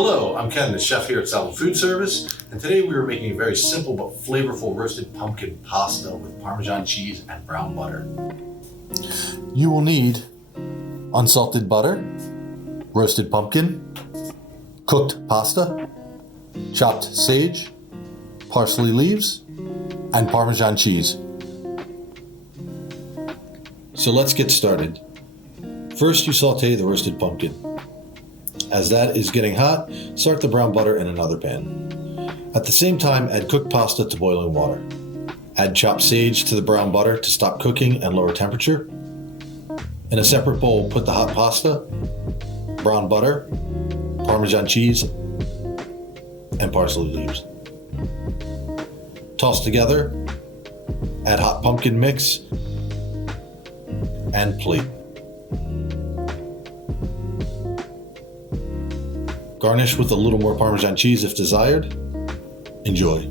Hello, I'm Ken, the chef here at Salvo Food Service, and today we are making a very simple but flavorful roasted pumpkin pasta with Parmesan cheese and brown butter. You will need unsalted butter, roasted pumpkin, cooked pasta, chopped sage, parsley leaves, and Parmesan cheese. So let's get started. First, you saute the roasted pumpkin. As that is getting hot, start the brown butter in another pan. At the same time, add cooked pasta to boiling water. Add chopped sage to the brown butter to stop cooking and lower temperature. In a separate bowl, put the hot pasta, brown butter, Parmesan cheese, and parsley leaves. Toss together, add hot pumpkin mix, and plate. Garnish with a little more Parmesan cheese if desired. Enjoy.